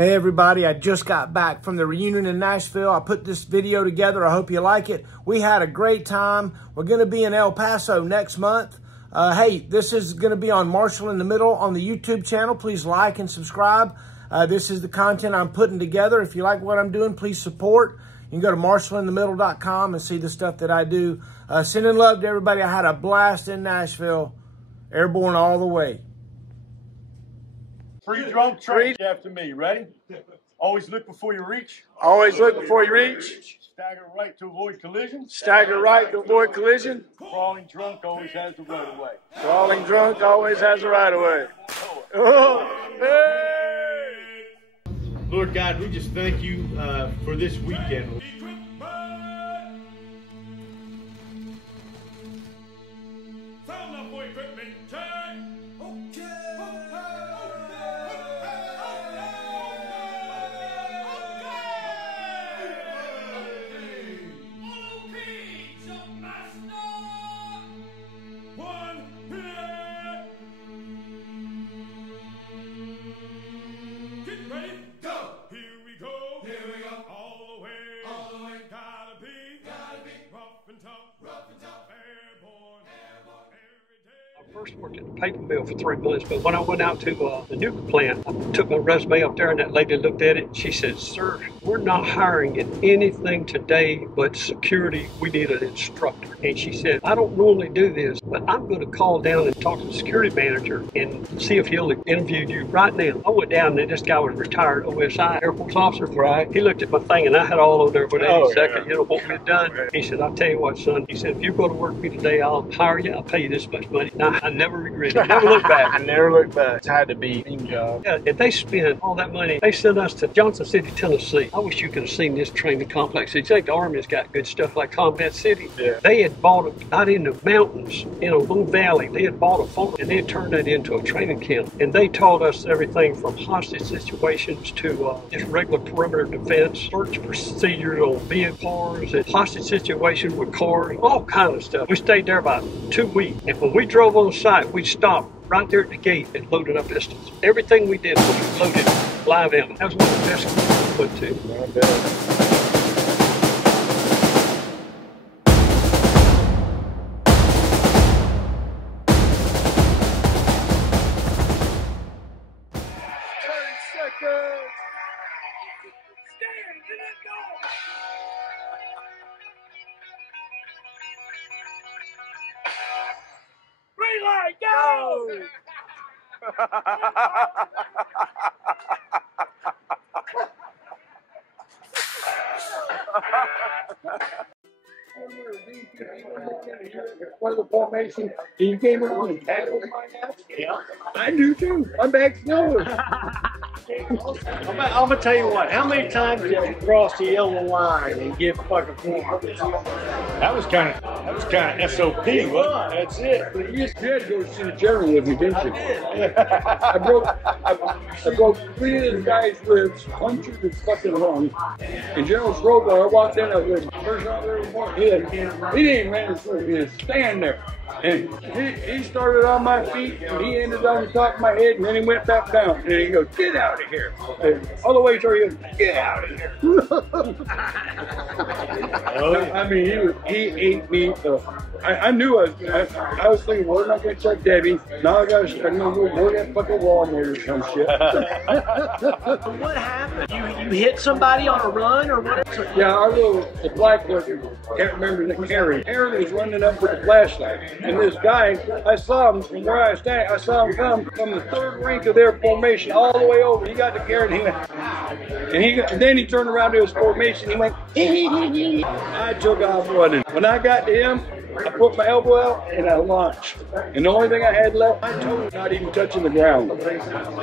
Hey everybody, I just got back from the reunion in Nashville. I put this video together. I hope you like it. We had a great time. We're going to be in El Paso next month. Hey, this is going to be on Marshall in the Middle on the YouTube channel. Please like and subscribe. This is the content I'm putting together. If you like what I'm doing, please support. You can go to marshallinthemiddle.com and see the stuff that I do. Sending love to everybody. I had a blast in Nashville. Airborne all the way. Free drunk trade after me. Ready? Always look before you reach. Always look before you reach. Stagger right to avoid collision. Stagger right to avoid collision. Crawling drunk always has the right of way. Crawling drunk always has the right of way. Oh, hey! Lord God, we just thank you for this weekend. I first worked at the paper mill for 3 months, but when I went out to the nuclear plant, I took my resume up there and that lady looked at it and she said, "Sir, we're not hiring in anything today but security. We need an instructor." And she said, "I don't normally do this, but I'm going to call down and talk to the security manager and see if he'll interview you right now." I went down and this guy was retired OSI Air Force officer. Right. He looked at my thing and I had all over there with 80 seconds, you know, what we'd done. He said, "I'll tell you what, son," he said, "if you go to work with me today, I'll hire you. I'll pay you this much money." Now, I never regret it. Never look back. I never look back. It had to be a dream job. Yeah, if they spend all that money, they sent us to Johnson City, Tennessee. I wish you could have seen this training complex. You think the Army's got good stuff like Combat City. Yeah. They had bought it out in the mountains, in a little valley. They had bought a farm and they had turned that into a training camp. And they taught us everything from hostage situations to just regular perimeter defense, search procedures on vehicles, and hostage situations with cars, all kind of stuff. We stayed there about 2 weeks. And when we drove on site, we stopped right there at the gate and loaded up pistols. Everything we did was loaded live ammo. That was one of the best we went to. Green light, go! One of the formation, he came over and tackled my ass. Yeah, I do too. I'm back snowing. I'm gonna tell you what. How many times did you cross the yellow line and get fucking formed? That was kind of SOP, wasn't it? That's it. But you did go see the general with me, didn't you? I broke 3 of the guy's ribs, punctured his fucking lung. And General Strober, I walked in, I was the first time I ever walked in. He didn't even manage to stand there. And he started on my feet, and he ended on the top of my head, and then he went back down. And he goes, "Get out of here." And all the way through, he goes, "Get out of here." I mean, he ate me. I knew I was thinking, well, I'm not going to check Debbie. Now I'm going to go that fucking Walmart or some shit. What happened? You hit somebody on a run or what? Yeah, our the black looking, can't remember the Aaron. Aaron was running up with a flashlight. And this guy, I saw him from where I was standing, I saw him come from the 3rd rank of their formation all the way over. He got the carrot and he went, and then he turned around to his formation, he went, I took off running. When I got to him, I put my elbow out and I launched. And the only thing I had left, my toe was not even touching the ground. I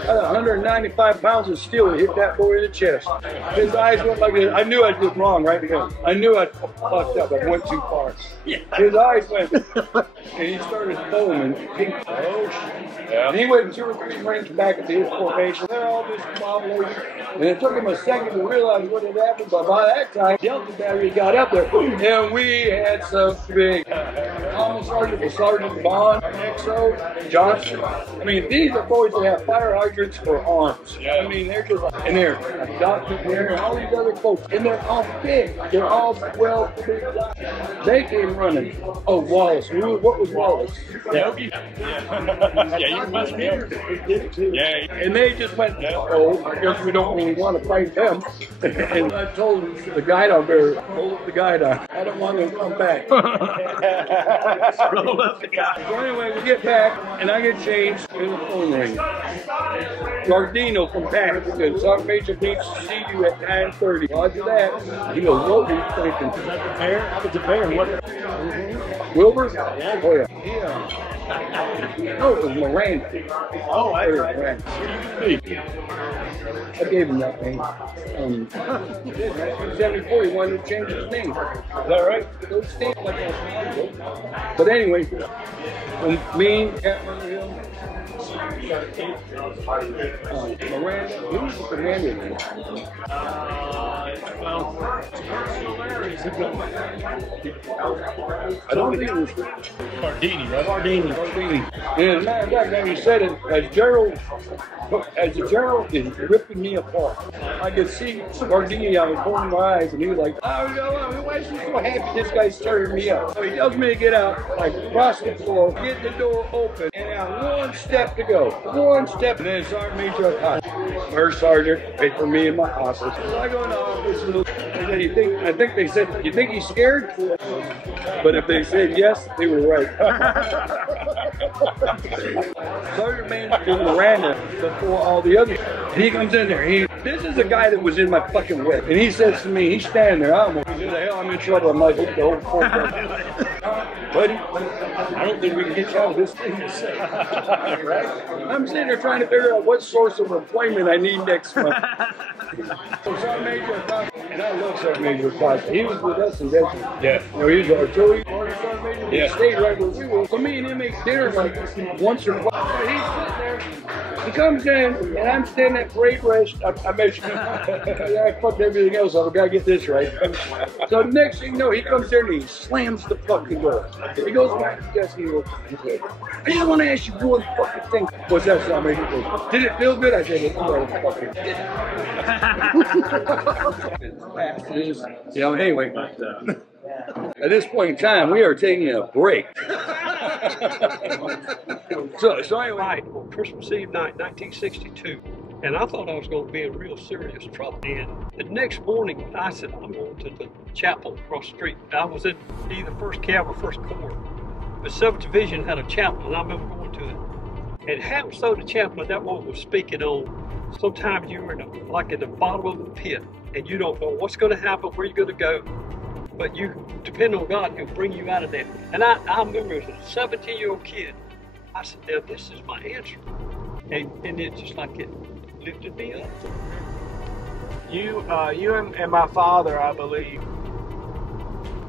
had 195 pounds of steel that hit that boy in the chest. His eyes went like this. I knew I did wrong, right? Because I knew I fucked up. I went too far. His eyes went, and he started foaming. Oh, shit. Yeah. And he went 2 or 3 ranks back at his formation. They're all just wobbling. And it took him a second to realize what had happened. But by that time, Delta battery got up there. And we had some big. Common Sergeant was Sergeant Bond, XO, Johnson. I mean, these are boys that have fire hydrants for arms. I mean, they're just like, and they're Dr. there and all these other folks, and they're all big. They're all well big. They came running. Oh, Wallace. What was Wallace? Yeah, you must be. Yeah. And they just went, oh, I guess we don't really want to fight them. And I told the guide on there, hold the guide on. I don't want them to come back. Roll up the guy. So anyway, we get back, and I get changed in the phone ring. Gardino from Pat said, Sergeant Major needs to see you at 9:30. Roger that. He goes, what are you thinking? Is that the pair? I was the pair. What? Wilbur? Yeah. Oh, yeah. No, it was Miranda. Oh, I heard Miranda. I gave him that name. 1974, he wanted to change his name. Is that right? Those stand like that. But anyway, me, Captain Hill, Miranda, who was the commander then? I don't think it was Cardini, right? Cardini. And as a matter of fact, now you said it, as the general is ripping me apart. I could see Gardini, I was holding my eyes, and he was like, oh, why is he so happy this guy's tearing me up? So he tells me to get out, I cross the floor, get the door open, and I have one step to go. One step, and then Sergeant Major First Sergeant, wait for me in my office. So I go in the office, and I think they said, you think he's scared? But if they said yes, they were right. Sergeant Major is Miranda before all the others. And he comes in there. This is a guy that was in my fucking way. And he says to me, he's standing there. I'm like, who the hell? I'm in trouble. I'm like, the whole phone. Buddy, I don't think we can get you out of this thing. Right? I'm sitting there trying to figure out what source of employment I need next month. So Sergeant Major, and I love Sergeant Major Costa. He was with us in Denver. Yeah. You know, he's artillery. Sergeant Major. He stayed right where we were. So me and him make dinner like once or twice. So he's sitting there. He comes in, and I'm standing at parade rest. I mentioned, I fucked everything else up. I gotta get this right. So next thing you know, he comes there and he slams the fucking door. He goes back to the desk and he goes, I just want to ask you one fucking thing. What's that, Sergeant Major? He goes, did it feel good? I said, you know, anyway. At this point in time, we are taking a break. so anyway, on Christmas Eve night, 1962, and I thought I was going to be in real serious trouble. And the next morning, I said, I'm going to the chapel across the street. I was in either 1st Cav or 1st Corps, but 7th Division had a chapel, and I remember going to it. And it happened so the chaplain, that one was speaking on, sometimes you're in like in the bottom of the pit, and you don't know what's going to happen, where you're going to go. But you depend on God, He'll bring you out of that. And I remember as a 17-year-old kid, I said, now this is my answer. And it just like it lifted me up. You and my father, I believe,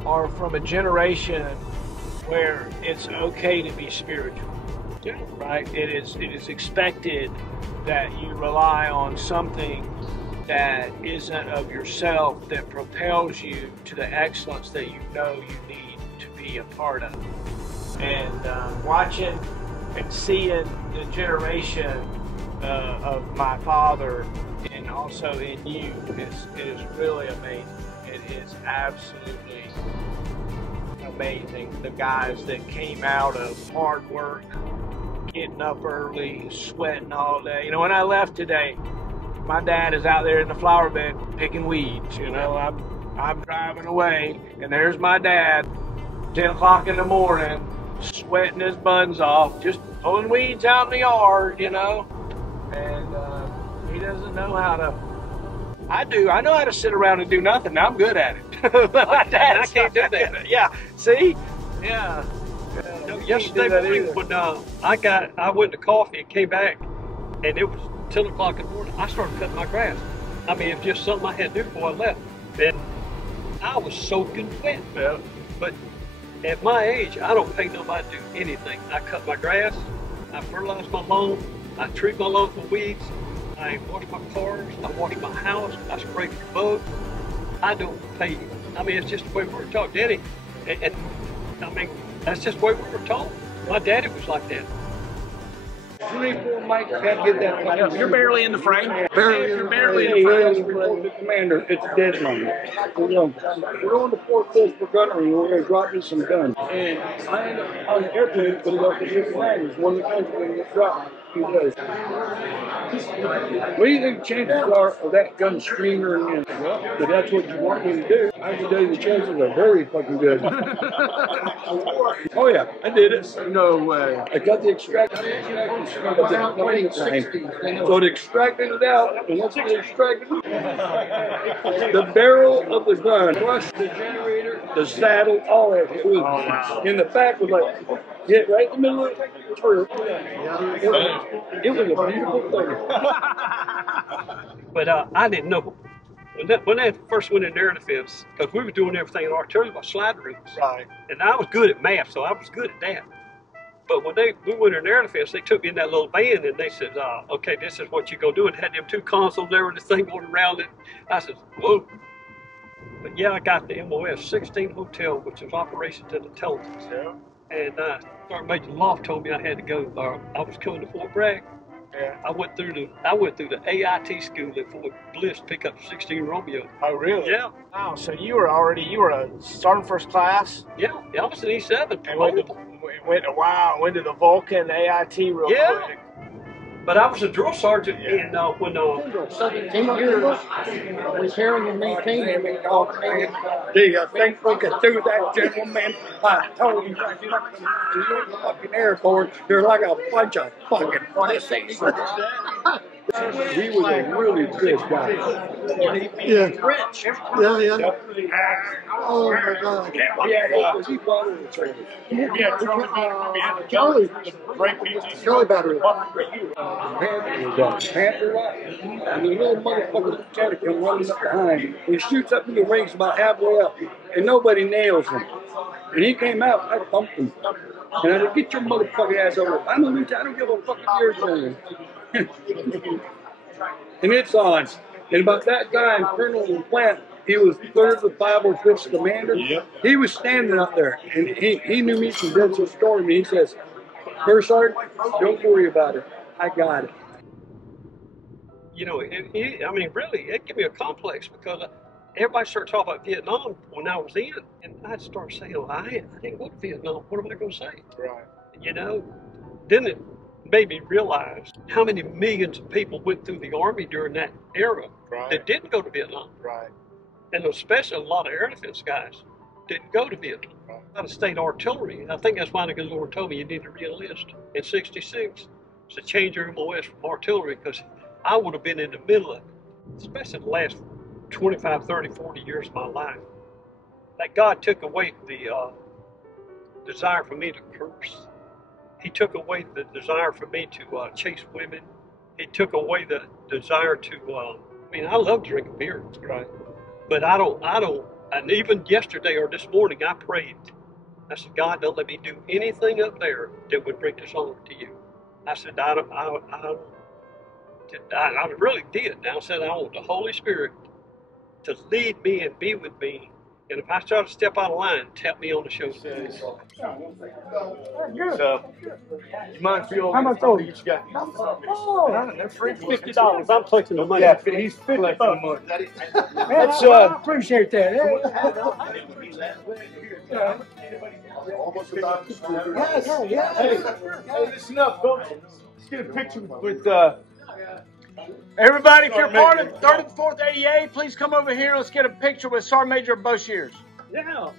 are from a generation where it's okay to be spiritual. Yeah. Right? It is expected that you rely on something that isn't of yourself, that propels you to the excellence that you know you need to be a part of. And watching and seeing the generation of my father and also in you is really amazing. It is absolutely amazing. The guys that came out of hard work, getting up early, sweating all day. You know, when I left today, my dad is out there in the flower bed picking weeds. You know, I'm driving away, and there's my dad, 10 o'clock in the morning, sweating his buns off, just pulling weeds out in the yard, you know. And he doesn't know how to. I do. I know how to sit around and do nothing. I'm good at it. But my dad, I can't do that. Yeah. See? Yeah. Yesterday morning when I went to coffee and came back, and it was 10 o'clock in the morning, I started cutting my grass. I mean, it was just something I had to do before I left. And I was soaking wet. Yeah. But at my age, I don't pay nobody to do anything. I cut my grass, I fertilize my lawn, I treat my lawn for weeds, I wash my cars, I wash my house, I spray for bugs. I don't pay you. I mean, it's just the way we're taught, Danny. And I mean, That's just the way we were taught. My daddy was like that. 24 mics can't get that. You're barely in the frame. You're barely in the frame. The commander, it's dead money. We're on the 4th Coast for gunnery. We're going to drop you some guns. And I end up on the airplane, but it was the commanders. One of the guns when it dropped. What do you think the chances are of that gun streaming in? Well, if that's what you want me to do, I can tell you the chances are very fucking good. Oh yeah, I did it. No way. I got the extraction. So it extracted it out, and once it extracted it, the barrel of the gun, plus the generator, the saddle, all that. It was in the back was like hit right in the middle of the turret. It was a beautiful thing. But I didn't know. When I first went in the air defense, because we were doing everything in artillery by slide rules. Right. And I was good at math, so I was good at that. But when we went in the air defense, they took me in that little van and they said, okay, this is what you go do. And had them 2 consoles there with the thing going around it. I said, whoa. But yeah, I got the MOS 16 Hotel, which is Operations and Intelligence. Yeah. And Sergeant Major Loft told me I had to go. I was coming to Fort Bragg. Yeah. I went through the AIT school at Fort Bliss to pick up 16 Romeo. Oh, really? Yeah. Oh, so you were a starting first class? Yeah, I was an E7. And went to the Vulcan AIT real quick. But I was a drill sergeant in when 17 years repairing and maintaining. Do you think we could do that, gentlemen? I told you, you're fucking airborne. You're like a bunch of fucking pussies. He was a really good guy. Yeah. Yeah. Oh my God. Charlie battery. Panther right, and the little motherfucker lieutenant comes running up behind him. He shoots up in the rings about halfway up, and nobody nails him. And he came out, I pumped him. And I said, get your motherfucking ass over. I'm a lieutenant, I don't give a fucking your turn. And it's on. And about that guy, Colonel Plant, he was 3rd or 5 or 5th commander. Yep. He was standing up there, and he knew me some dead story. And he says, First Sergeant, don't worry about it. I got it. You know, I mean, really, it gave me a complex because everybody started talking about Vietnam when I was in, and I'd start saying, well, I didn't go to Vietnam. What am I going to say? Right. You know, then it made me realize how many millions of people went through the Army during that era that didn't go to Vietnam. Right. And especially a lot of air defense guys didn't go to Vietnam. Right. A lot of state artillery. And I think that's why the good Lord told me you need to re-enlist in '66 to change your MOS from artillery, because I would have been in the middle of it, especially the last 25, 30, 40 years of my life. That God took away the desire for me to curse. He took away the desire for me to chase women. He took away the desire to, I mean, I love drinking beer, right? But I don't, and even yesterday or this morning, I prayed. I said, God, don't let me do anything up there that would bring dishonor to you. I said, I really did. Now I said, I want the Holy Spirit to lead me and be with me. And if I try to step out of line, tap me on the shoulder. So, you mind if you How much total you got? Oh, They're free. $50. I'm collecting the money. Yeah, he's collecting the money. that's I appreciate that. Almost about. Yes. Hey, listen up, folks. Let's get a picture with. Everybody, if you're part of 34th ADA, please come over here. Let's get a picture with Sergeant Major Boshiers. Yeah.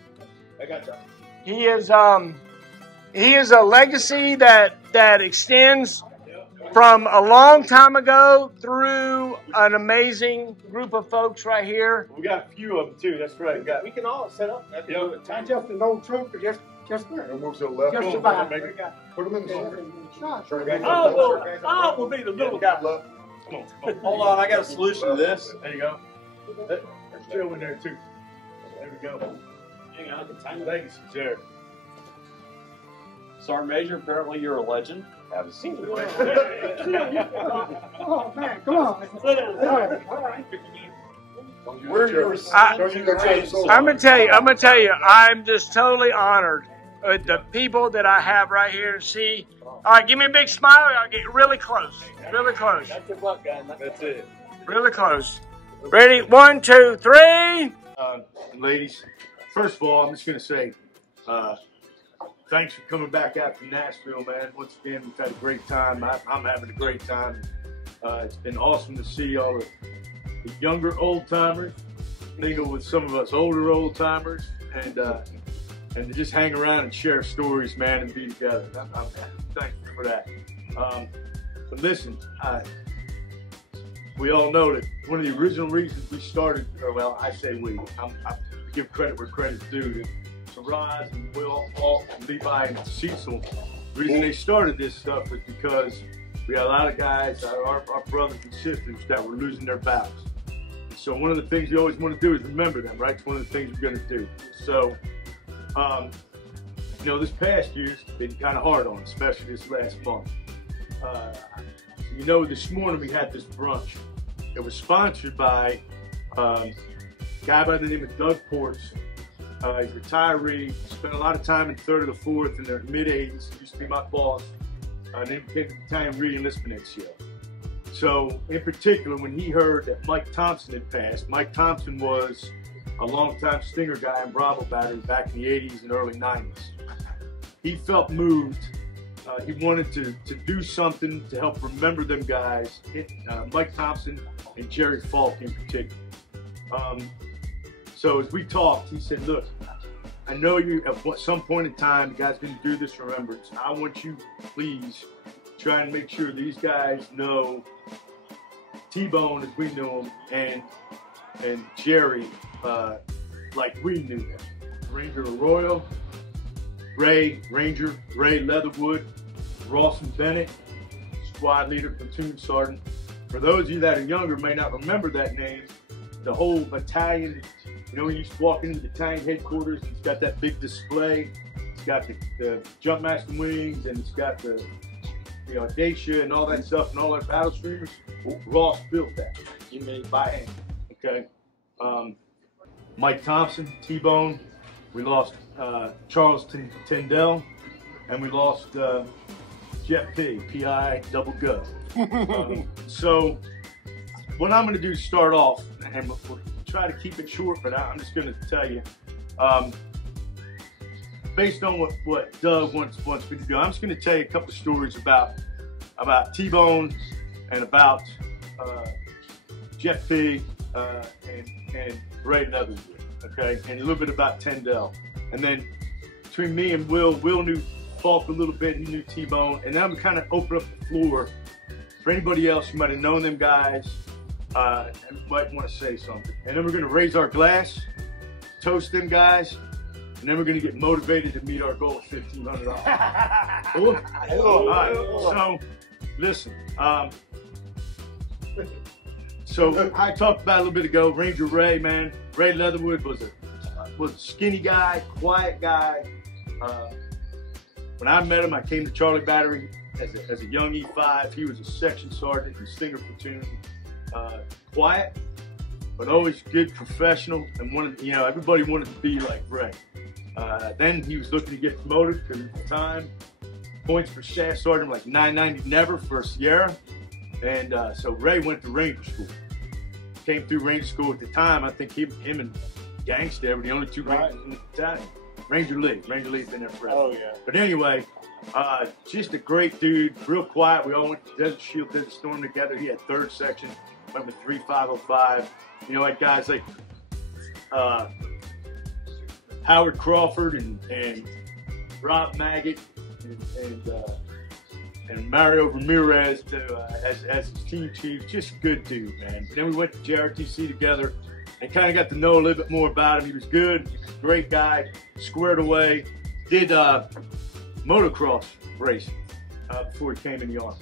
I got that. He is a legacy that extends from a long time ago through an amazing group of folks right here. We got a few of them too. That's right. We can all set up. Yeah. Just an old troop, just there. Move to the left. Just about. Put them in the center. I will be the little guy. Come on. Hold on, I got a solution to this. There you go. There's Joe in there too. There we go. Thanks, Jared. Sergeant Major, apparently you're a legend. Have a seat. Oh man, come on. All right. Where are your I'm gonna tell you, I'm just totally honored with the people that I have right here to see. All right, give me a big smile. I'll get really close. Really close. That's your luck, guys. That's it. Really close. Ready? 1, 2, 3. Ladies, first of all, I'm just going to say thanks for coming back out to Nashville, man. Once again, we've had a great time. I'm having a great time. It's been awesome to see all the younger old-timers mingle with some of us older old-timers and to just hang around and share stories, man, and be together. I'm thankful for that. But listen, we all know that one of the original reasons we started, or well, I say we, I give credit where credit's due to Roz and Will, Paul, and Levi, and Cecil. The reason they started this stuff was because we had a lot of guys, our brothers and sisters, that were losing their battles. So one of the things we always want to do is remember them, right? It's one of the things we're going to do. So, you know, this past year's been kind of hard on us, especially this last month. You know, this morning we had this brunch. It was sponsored by a guy by the name of Doug Ports. He's a retiree, spent a lot of time in 3rd of the 4th in the mid-80s. He used to be my boss. Then became the battalion re-enlistment NCO. So, in particular, when he heard that Mike Thompson had passed, Mike Thompson was a longtime Stinger guy in Bravo Battery back in the 80s and early 90s. He felt moved. He wanted to do something to help remember them guys, Mike Thompson and Jerry Falk in particular. So as we talked, he said, look, I know you at some point in time, you guys are going to do this remembrance. I want you, please, try and make sure these guys know T-Bone as we knew him and Jerry like we knew him. Ranger Arroyo, Ranger Ray Leatherwood, Rawson Bennett, squad leader, platoon sergeant. For those of you that are younger may not remember that name, the whole battalion, you know, when you just walk into the battalion headquarters, it's got that big display. It's got the jump master wings, and it's got the Audacia and all that stuff, and all our battle streamers. Ross built that. He made by hand. Okay. Mike Thompson, T-Bone. We lost Charles Tyndall, and we lost Jeff P, PI double go. So what I'm going to do is start off, and we'll try to keep it short, but I'm just going to tell you, based on what Doug wants me to do, I'm just going to tell you a couple of stories about T-Bone and about Jeff P and Ray Leatherwood, okay, and a little bit about Tyndall. And then between me and Will knew Falk a little bit, he knew T-Bone, and then I'm kind of open up the floor for anybody else who might have known them guys and might want to say something. And then we're going to raise our glass, toast them guys, and then we're going to get motivated to meet our goal of $1,500. Cool? All right, so listen, so I talked about a little bit ago, Ranger Ray, man. Ray Leatherwood was a skinny guy, quiet guy. When I met him, I came to Charlie Battery as a young E5. He was a section sergeant in Stinger platoon. Quiet, but always good professional, and everybody wanted to be like Ray. Then he was looking to get promoted because at the time, points for staff sergeant like 990 never for Sierra, and so Ray went to Ranger School. Came through Ranger School at the time. I think him and Gangsta were the only two Rangers in the battalion. Ranger Lee's been there forever. Oh yeah. But anyway, just a great dude, real quiet. We all went to Desert Shield, Desert Storm together. He had 3rd section, went with 3505. You know, like guys like Howard Crawford and Rob Maggot and Mario Ramirez as his team chief. Just a good dude, man. But then we went to JRTC together and kind of got to know a little bit more about him. He was good, he was a great guy, squared away, did motocross racing before he came in the Army.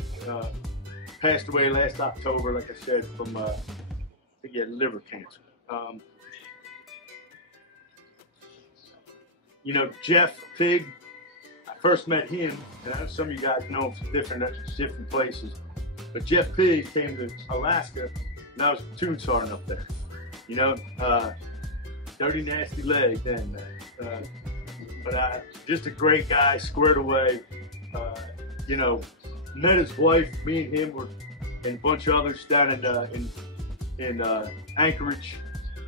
Passed away last October, like I said, from I think he had liver cancer. You know, Jeff Pig, I first met him, and I know some of you guys know him from different places, but Jeff Pig came to Alaska, and I was a platoon sergeant up there. You know, dirty, nasty leg then, But just a great guy, squared away. You know, met his wife. Me and him were, and a bunch of others down in Anchorage.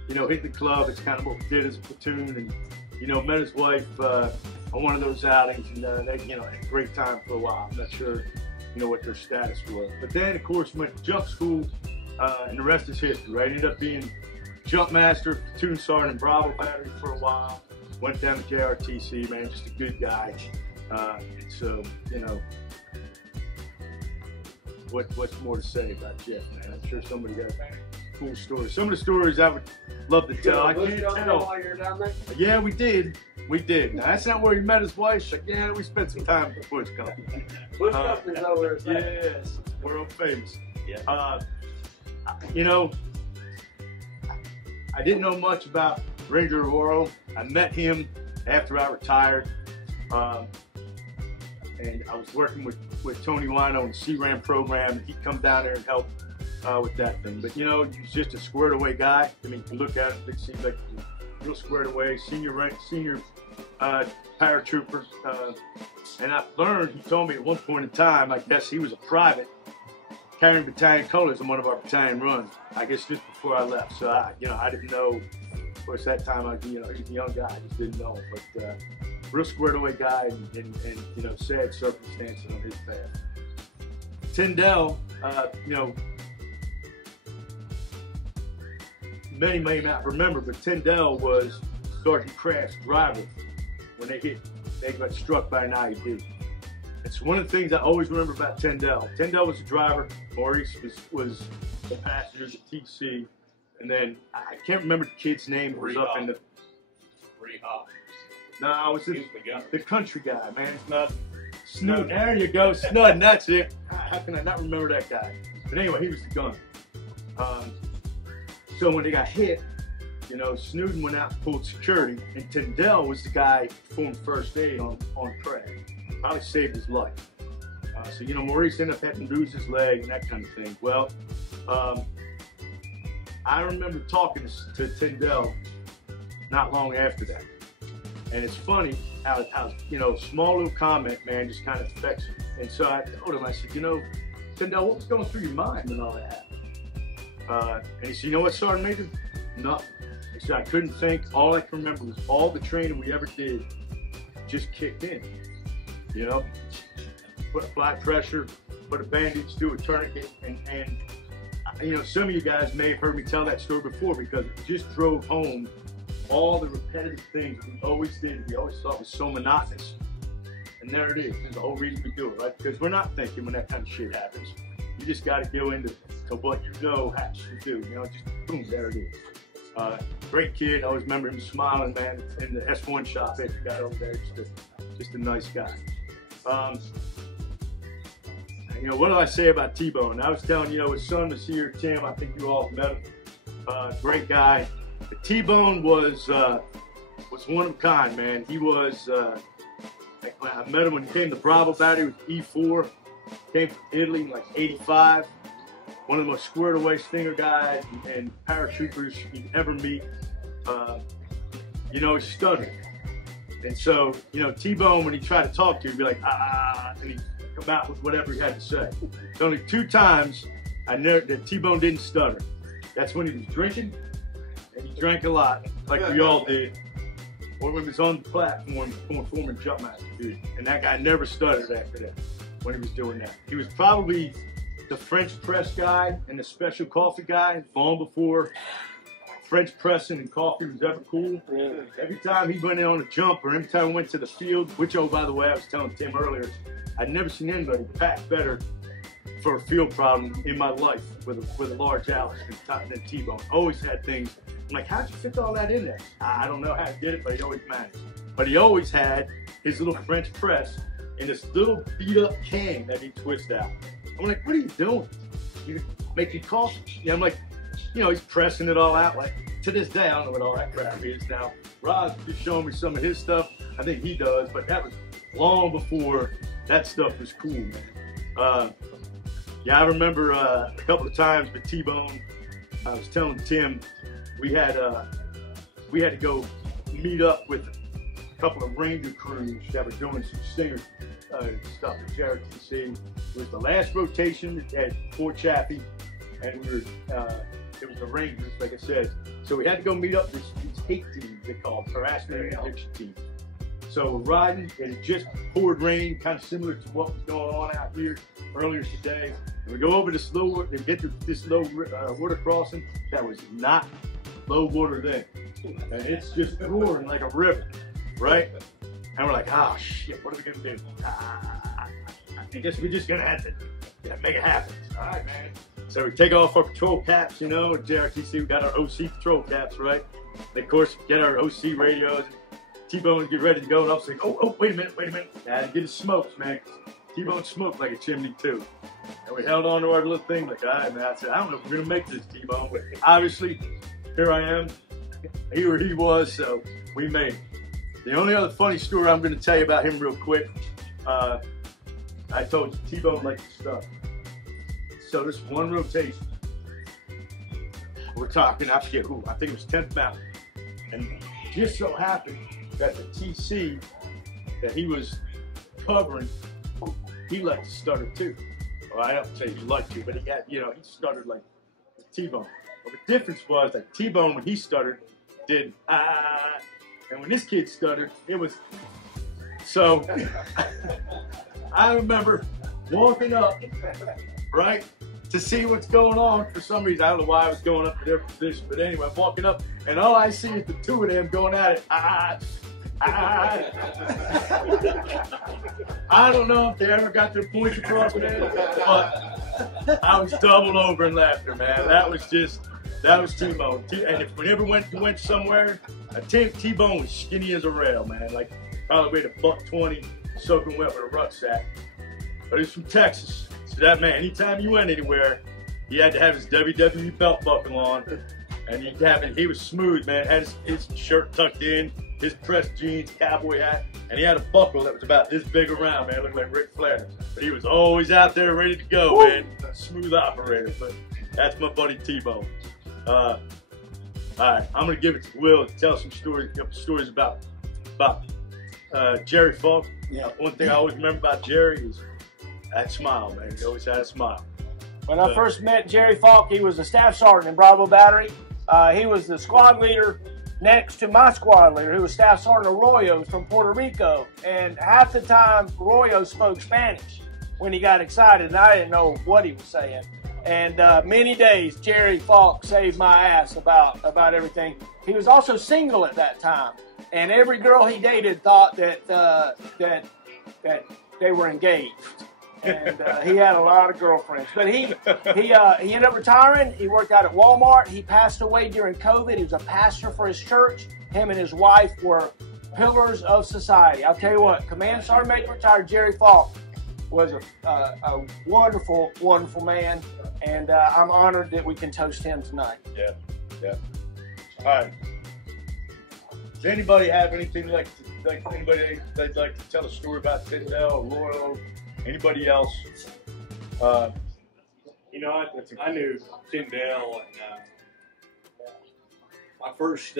You know, hit the club. It's kind of what we did as a platoon, and you know, met his wife on one of those outings, and they, you know, had a great time for a while. I'm not sure, you know, what their status was. But then, of course, went to jump school, and the rest is history, right? Ended up being jump master, platoon sergeant in Bravo Battery for a while. Went down to JRTC, man, just a good guy. And so, you know, what's more to say about Jeff, man? I'm sure somebody got cool stories. Some of the stories I would love to tell. I can't tell. While you're down there? Yeah, we did. We did. Now, that's not where he met his wife, but yeah, we spent some time at the Bush Company. Bush Company's over there. Yes, world famous. Yeah. You know, I didn't know much about Ranger World. I met him after I retired, and I was working with Tony Wino on the CRAM program, and he'd come down there and help with that thing. But you know, he's just a squared away guy. I mean, you look at him, it seems like he's real squared away, senior paratrooper. And I've learned, he told me at one point in time, I guess he was a private carrying battalion colors in one of our battalion runs. I guess just before I left. So I didn't know. Of course, that time he was a young guy. I just didn't know. But real squared away guy, and you know, sad circumstances on his path. Tyndall, you know, many may not remember, but Tyndall was Sergeant Kraft's driver when they got struck by an IED. It's one of the things I always remember about Tyndall. Tyndall was the driver, Maurice was the passenger, the TC, and then I can't remember the kid's name. It was up in the... No, it was the country guy, man. It's not Snowden. There you go, Snowden, that's it. How can I not remember that guy? But anyway, he was the gun. So when they got hit, you know, Snowden went out and pulled security, and Tyndall was the guy who performed first aid on Craig. Probably saved his life. So, you know, Maurice ended up having to lose his leg and that kind of thing. Well, I remember talking to Tyndall not long after that. And it's funny how you know, small little comment, man, just kind of affects you. And so I told him, I said, you know, Tyndall, what was going through your mind when all that happened? And he said, you know what, Sergeant Major? Nothing. He said, I couldn't think. All I can remember was all the training we ever did just kicked in. You know, put a flat pressure, put a bandage, do a tourniquet, and you know, some of you guys may have heard me tell that story before because it just drove home all the repetitive things we always did, we always thought was so monotonous. And there it is. There's the whole reason we do it, right? Because we're not thinking when that kind of shit happens. You just got to go into what you know how to do. You know, just boom, there it is. Great kid. I always remember him smiling, man, in the S1 shop that you got over there. Just a nice guy. You know, what do I say about T-Bone? I was telling you, his son was here, Tim. I think you all met him. Great guy. But T-Bone was one of a kind, man. He was. I met him when he came to Bravo Battery with E4. Came from Italy in like '85. One of the most squared away stinger guys and paratroopers you'd ever meet. You know, he stuttered. And so, you know, T-Bone, when he tried to talk to you, he'd be like, and he'd come out with whatever he had to say. There's only 2 times that T-Bone didn't stutter. That's when he was drinking, and he drank a lot, like we all did, or when he was on the platform forming Jumpmaster, dude. And that guy never stuttered after that, when he was doing that. He was probably the French press guy and the special coffee guy long before French pressing and coffee was ever cool. Yeah. Every time he went in on a jump or every time we went to the field, which, oh, by the way, I was telling Tim earlier, I'd never seen anybody pack better for a field problem in my life with a large Alex than T-Bone. Always had things. I'm like, how'd you fit all that in there? I don't know how to get it, but he always managed. But he always had his little French press in this little beat-up can that he twists out. I'm like, what are you doing? You making coffee? Yeah, I'm like, you know, he's pressing it all out. Like, to this day, I don't know what all that crap is now. Rod's just showing me some of his stuff. I think he does, but that was long before that stuff was cool, man. Yeah, I remember a couple of times with T-Bone, I was telling Tim we had to go meet up with couple of Ranger crews that were doing some stinger stuff at JRTC. It was the last rotation at Fort Chaffee, and we were, it was the Rangers, like I said. So we had to go meet up these hate teams, they call them, harassment and addiction teams. So we're riding, and it just poured rain, kind of similar to what was going on out here earlier today. And we go over this low, and get to this low water crossing that was not low water then. And it's just roaring like a river, right? And we're like, oh shit, what are we gonna do? I guess we're just gonna have to make it happen. All right, man. So we take off our patrol caps, you know, at JRTC, we got our OC patrol caps, right? And of course, get our OC radios, T-Bone get ready to go, and I was like, oh, wait a minute. Had to get his smokes, man. T-Bone smoked like a chimney too. And we held on to our little thing, like, all right, man. I said, I don't know if we're gonna make this, T-Bone, but obviously, here I am, here he was, so we made it. The only other funny story I'm gonna tell you about him real quick, I told you, T-Bone liked the stuff. So this one rotation, we're talking, I forget who, I think it was 10th Mountain. And just so happened that the TC that he was covering, he liked to stutter too. Well, I don't say he liked to, but he had, you know, he stuttered like T-Bone. Well, the difference was that T-Bone, when he stuttered, did and when this kid stuttered, it was, so I remember walking up, right, to see what's going on. For some reason, I don't know why I was going up to their position, but anyway, I'm walking up, and all I see is the two of them going at it. I don't know if they ever got their points across with it, but I was doubled over in laughter, man. That was T-Bone. And if we ever went somewhere, T-Bone was skinny as a rail, man. Like, probably weighed a $120, soaking wet with a rucksack. But he's from Texas. So that man, anytime you went anywhere, he had to have his WWE belt buckle on. And he was smooth, man. Had his shirt tucked in, his pressed jeans, cowboy hat, and he had a buckle that was about this big around, man. Looked like Ric Flair. But he was always out there ready to go, man. A smooth operator. But that's my buddy T-Bone. All right, I'm gonna give it to Will to tell some stories, a couple stories about Jerry Falk. Yeah. One thing I always remember about Jerry is that smile, man. He always had a smile. When I first met Jerry Falk, he was a staff sergeant in Bravo Battery. He was the squad leader next to my squad leader, who was Staff Sergeant Arroyo from Puerto Rico. And half the time, Arroyo spoke Spanish when he got excited, and I didn't know what he was saying. And many days, Jerry Falk saved my ass about everything. He was also single at that time, and every girl he dated thought that they were engaged. And he had a lot of girlfriends. But he ended up retiring. He worked out at Walmart. He passed away during COVID. He was a pastor for his church. Him and his wife were pillars of society. I'll tell you what, Command Sergeant Major retired Jerry Falk was a wonderful, wonderful man. And I'm honored that we can toast him tonight. Yeah, yeah. All right. Does anybody have anything anybody that'd like to tell a story about Tyndall, Royal, anybody else? You know, I knew Tyndall, and my first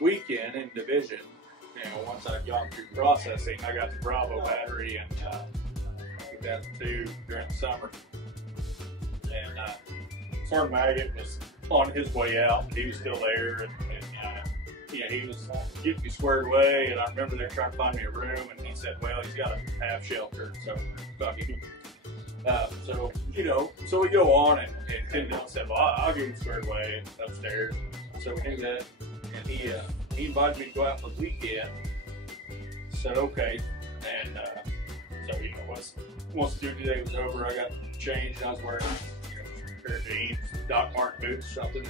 weekend in division, you know, once I'd gone through processing, I got to Bravo Battery and 2002 during the summer. And Sergeant Maggot was on his way out. He was still there, and you know, he was getting me squared away. And I remember they were trying to find me a room, and he said, "Well, he's got a half shelter, so fuck him." So you know, so we go on, and Tyndall said, "Well, I'll get him squared away upstairs." So we do that, and he invited me to go out for the weekend. Said okay, and so you know, once the duty day was over, I got changed. I was wearing a pair of jeans, Doc Martin boots, something.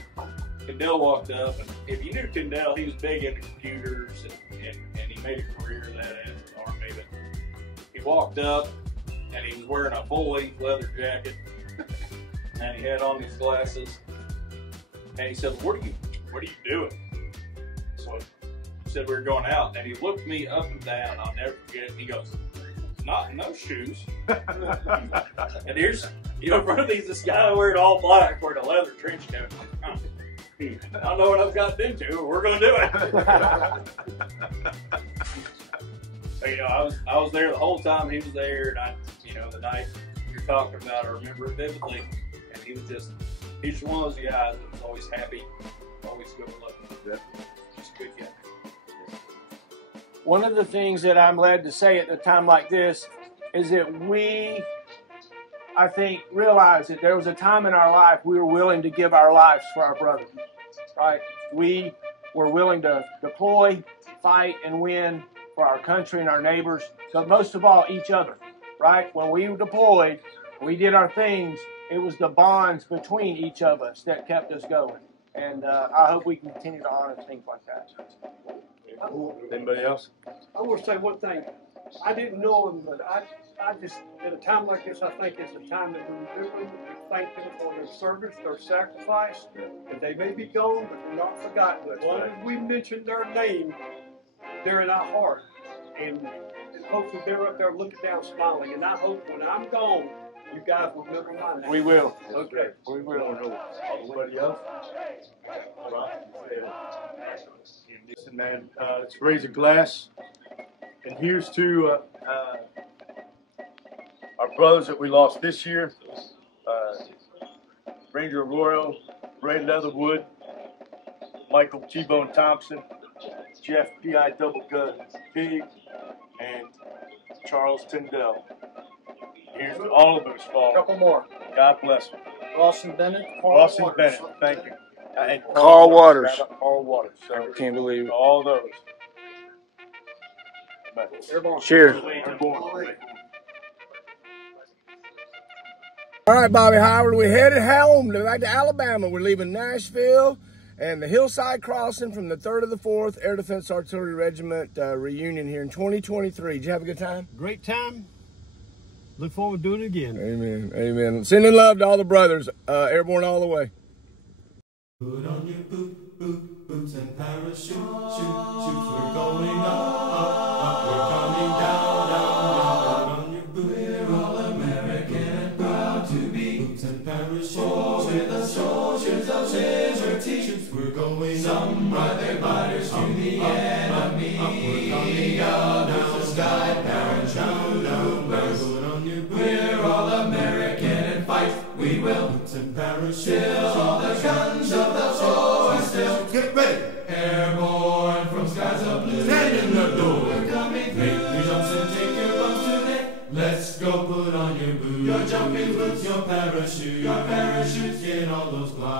Tyndall walked up, and if you knew Tyndall, he was big into computers, and he made a career of that in the Army. But he walked up, and he was wearing a full-length leather jacket, and he had on these glasses. And he said, "What are you doing?" So I said, "We were going out." And he looked me up and down. I'll never forget. And he goes, "Not in those shoes." And here's, you know, in front of these, this guy wearing all black, wearing a leather trench coat. I don't know what I've gotten into, but we're going to do it. So, you know, I was there the whole time he was there, and you know, the night you're talking about, I remember it vividly. And he's just one of those guys that was always happy, always good looking. Just a good guy. One of the things that I'm led to say at a time like this is that we, I think, realized that there was a time in our life we were willing to give our lives for our brothers, right? We were willing to deploy, fight, and win for our country and our neighbors, but most of all, each other, right? When we deployed, we did our things, it was the bonds between each of us that kept us going. And I hope we can continue to honor things like that. Anybody else? I want to say one thing. I didn't know him, but I just, at a time like this, I think it's a time that we remember them, we thank them for their service, their sacrifice, and they may be gone, but they're not forgotten. As long as we mention their name, they're in our heart. And hopefully they're up there looking down smiling. And I hope when I'm gone, you guys will remember my name. We will. Okay. We will. Anybody else? Listen, man, let's raise a glass. And here's to our brothers that we lost this year. Ranger Arroyo, Ray Leatherwood, Michael T-Bone Thompson, Jeff P.I. Double Gun Pig, and Charles Tyndall. Here's to all of those fallen. Couple more. God bless them. Rawson Bennett. Rawson Bennett, thank you. And Carl Waters. Carl Waters. So I can't believe it. all those. Airborne. Cheers. Airborne. All right, Bobby Howard, we're headed home back to Alabama. We're leaving Nashville and the Hillside Crossing from the 3rd of the 4th Air Defense Artillery Regiment reunion here in 2023. Did you have a good time? Great time. Look forward to doing it again. Amen. Amen. Sending love to all the brothers. Airborne all the way. Put on your boots and parachute, shoot, we're going up, we're coming down. Put on your boots, we're all American and proud to be boots and parachute. For we're the soldiers of liberty. We're going some ride their gliders to the enemy. We're coming down the sky, parachute over. We're all American and fight, we will. Boots and parachutes, till all the guns of the foe still. Get ready. Airborne from skies of blue. Stand in the door. We're coming through. Make your jumps and take your bumps today. Let's go, put on your boots. Your jumping boots, your parachute. Get all those glides.